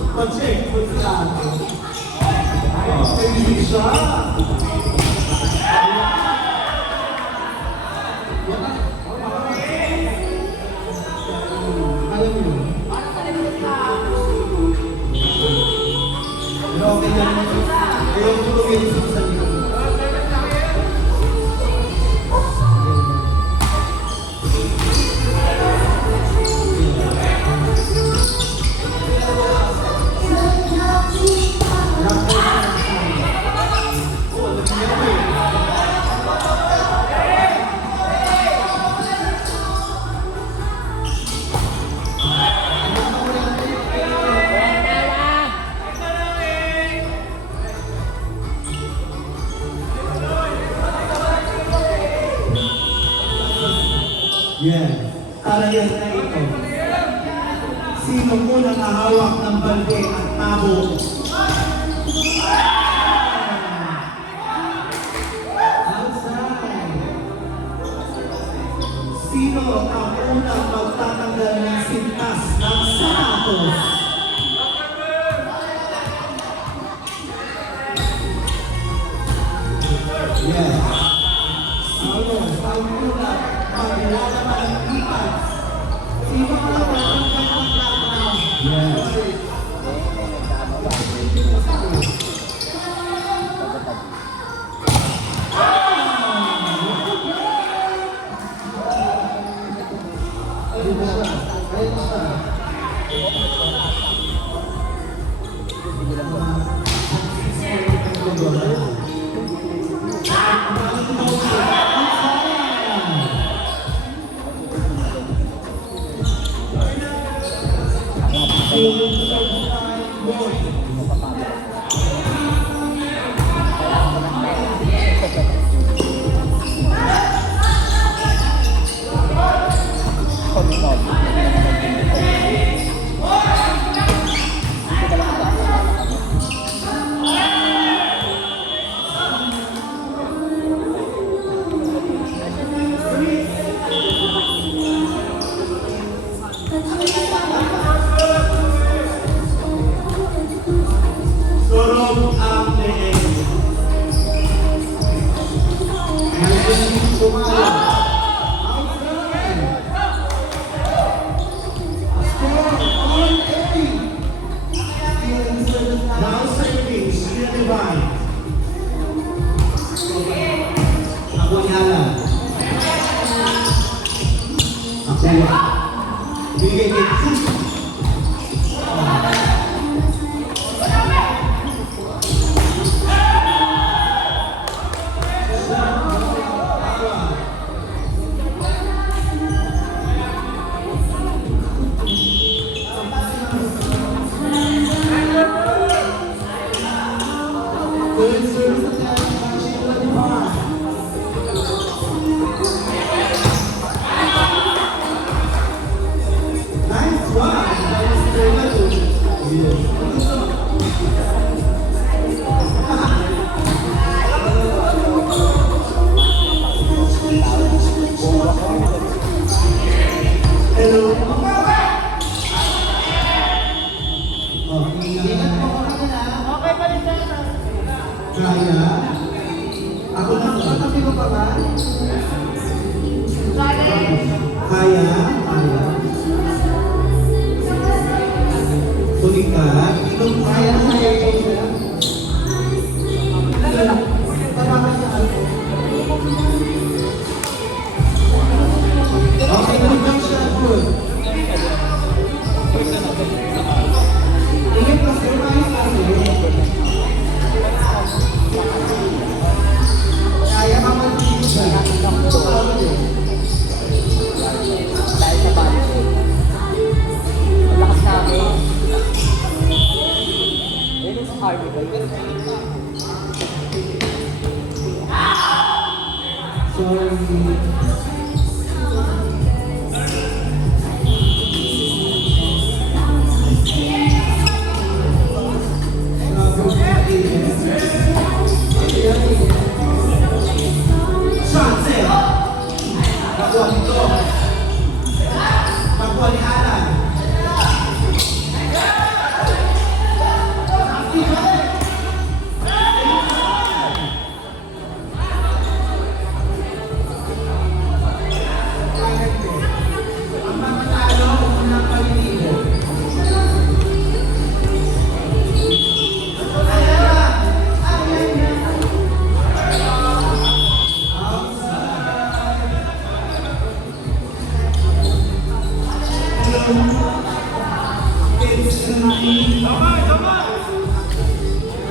Pa-check po sa atin. Hindi siya. Alam mo yun? Pero okay lang naman. Ayaw ko tulungin sa salita. Yes, para yan na ito. Sino munang hahawak ng balde at tabo? Outside. Sino ang unang magtatanggal ng sintas ng sapatos? Yes. Ano, ang unang maglalaman ng ipas? Sino ang magtatanggal ng sapatos? Yes. Kaya? Ako na, katabi ko pa ba? Kaya? Kaya? Sulikat? Itong kaya na kaya ko sila? Tama ka siya. Okay, good lang siya. Good. Ingit kasi, maayos kasi. Kaya ka mag-ibig siya. Ito tawag yun. Dahil sa balik ko. Malakas namin. Ayun yung army ba yun? Sorry.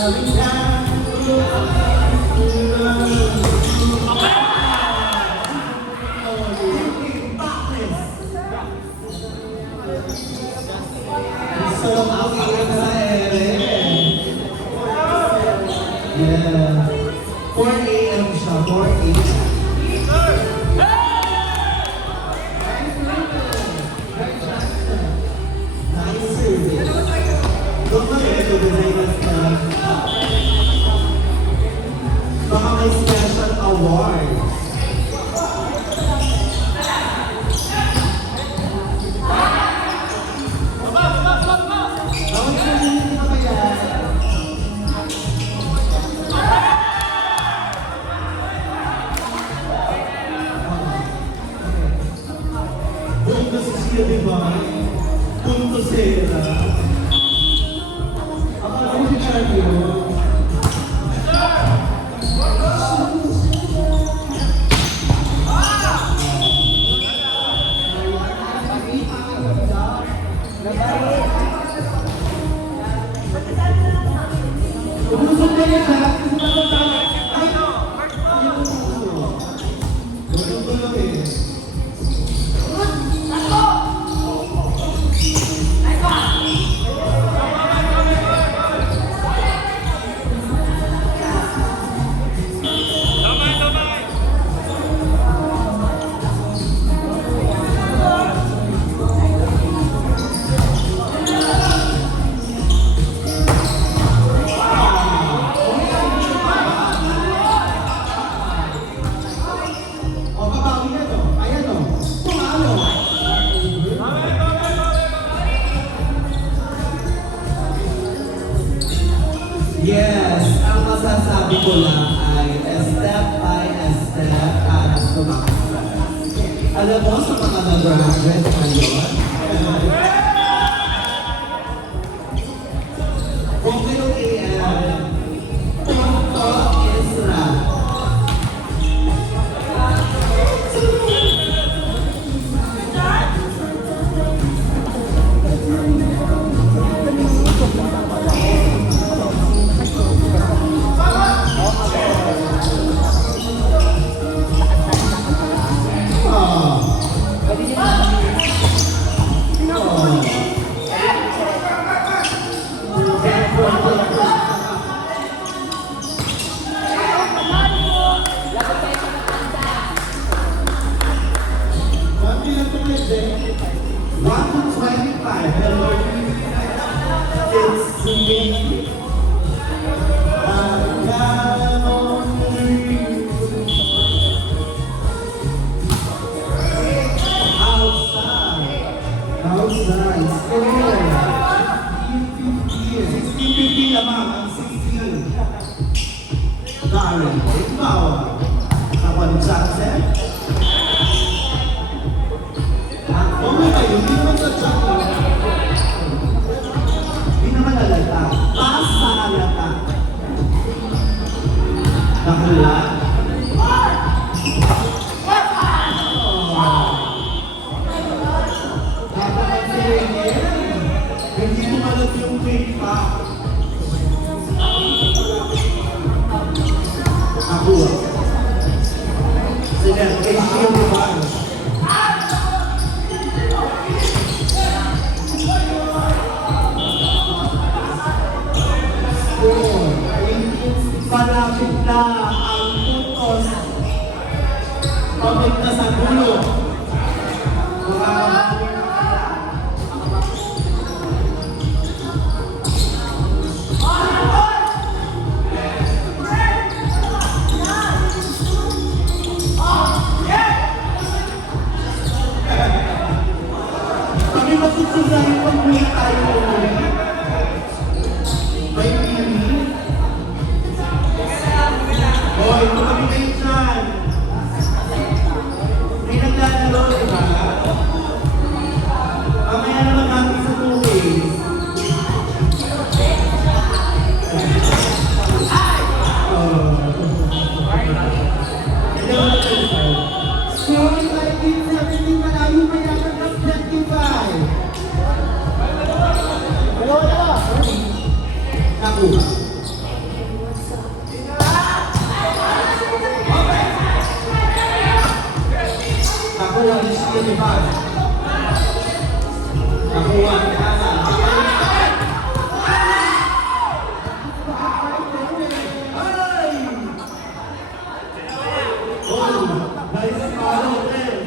Sarap ang ilan sa ere. Yeah. 4 a.m. siya, 4 a.m. Nice service. Doon ba ito designers ka? Baka may special award. Bawat sabihin mo kaya? Buong kasi siya, di ba? Punto sera. Akala ko si Charlie yun. Umusog na yan, ha? Kasi matatawa. Ay! Ayaw ko umusog. Ganun ko lang eh. O, babawi na to. Ayan o. Pumalo. Yes, ang masasabi ko lang ay step by step para sumakses. Alam mo sa mga nag-graduate ngayon, Romeo A.M. Punto Isra. One to 25. Hello. It's me. I got only outside. Still. 16:50 lamang ang 16. Darren, ikaw. Kapan Johnson. Okay kayo, hindi naman sa chat. Hindi naman halata. Taas sa halata. Nakula. Hindi mo malat yung cake pa. Ako. Sige, cake yung buwan. Malapit na ang putos. Pabig na sa dulo. Kami masususahin pag may tayo. May pili. Hoy, tumabi kayo dyan. May naglalaro, diba? Mamaya naman natin sa tubig. Scoring 1970, malayo pa yata ng 25. Nakuha. 25. Nakuha ni Ana. Nice follow there.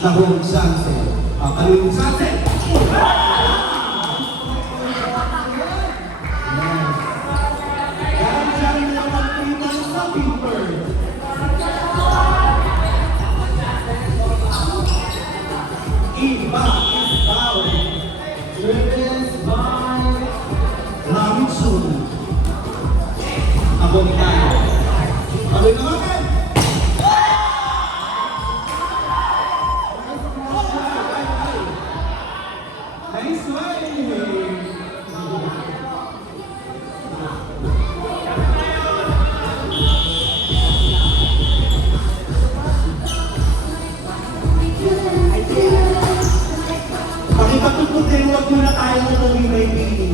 Nahulog sunset. Kalulong sunset! Ganyan na magpitan sa paper. Iba is down. Driven by Ramitsun. Ako ni Kaya. Ako naman! Nice way! Pakipagtututin, huwag muna tayo matawin may pili.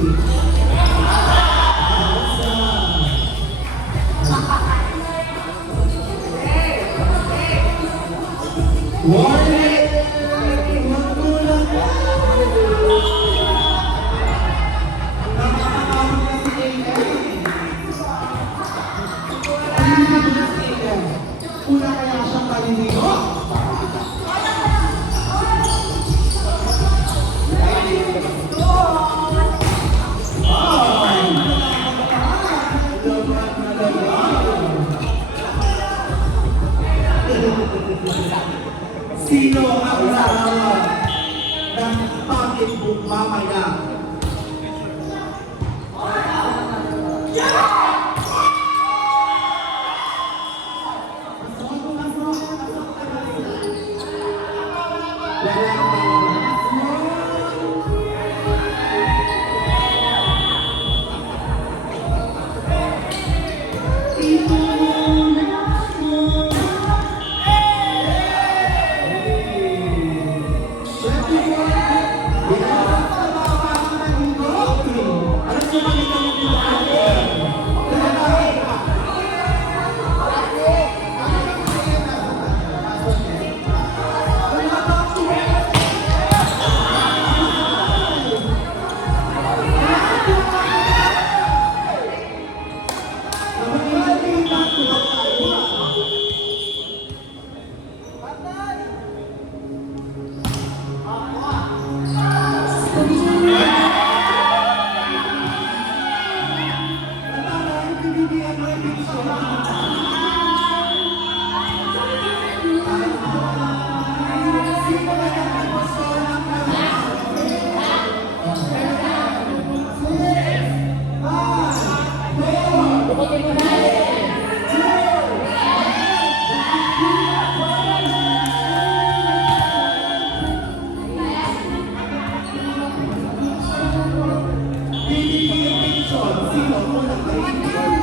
Warning! Una kaya siyang kaliligo. Sino ang larawan ng pag-ibig mamaya? Sino mo na kayo?